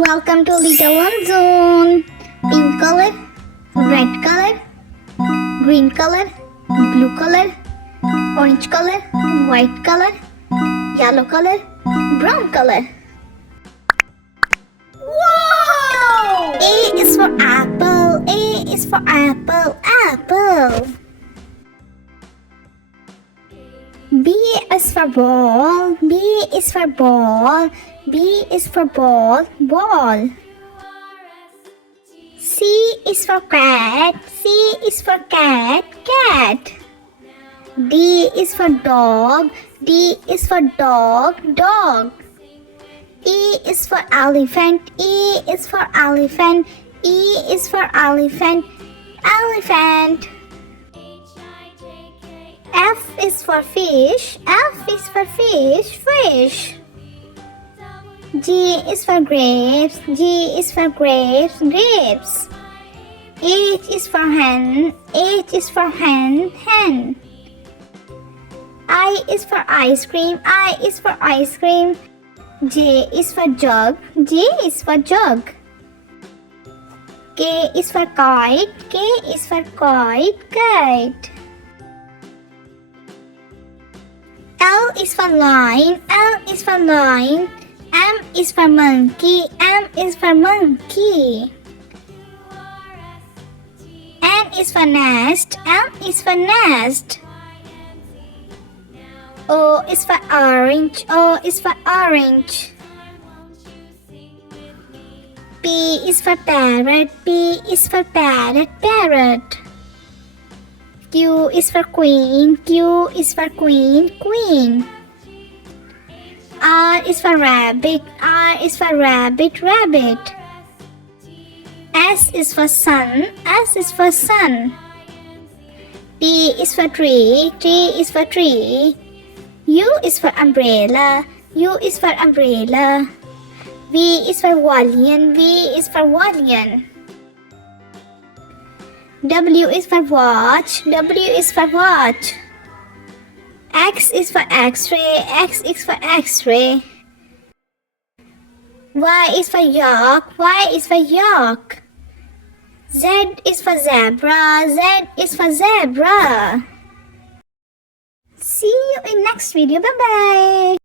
Welcome to Little One Zone. Pink color, red color, green color, blue color, orange color, white color, yellow color, brown color. Whoa! A is for apple. A is for apple. Apple. B is for ball. B is for ball. B is for ball. Ball. C is for cat. C is for cat. Cat. D is for dog. D is for dog. Dog. E is for elephant. E is for elephant. E is for elephant. Elephant. F is for fish. F is for fish. Fish. G is for grapes. G is for grapes. Grapes. H is for hen. H is for hen. Hen. I is for ice cream. I is for ice cream. J is for jug. J is for jug. K is for kite. K is for kite. Kite. L is for line. L is for line. M is for monkey. M is for monkey. N is for nest. N is for nest. O is for orange. O is for orange. P is for parrot. P is for parrot. Parrot. Q is for queen. Q is for queen. Queen. R is for rabbit. R is for rabbit. Rabbit. S is for sun. S is for sun. T is for tree. T is for tree. U is for umbrella. U is for umbrella. V is for violin. V is for violin. W is for watch. W is for watch. X is for X-ray. X is for X-ray. Y is for yak. Y is for yak. Z is for zebra. Z is for zebra. See you in next video. Bye bye.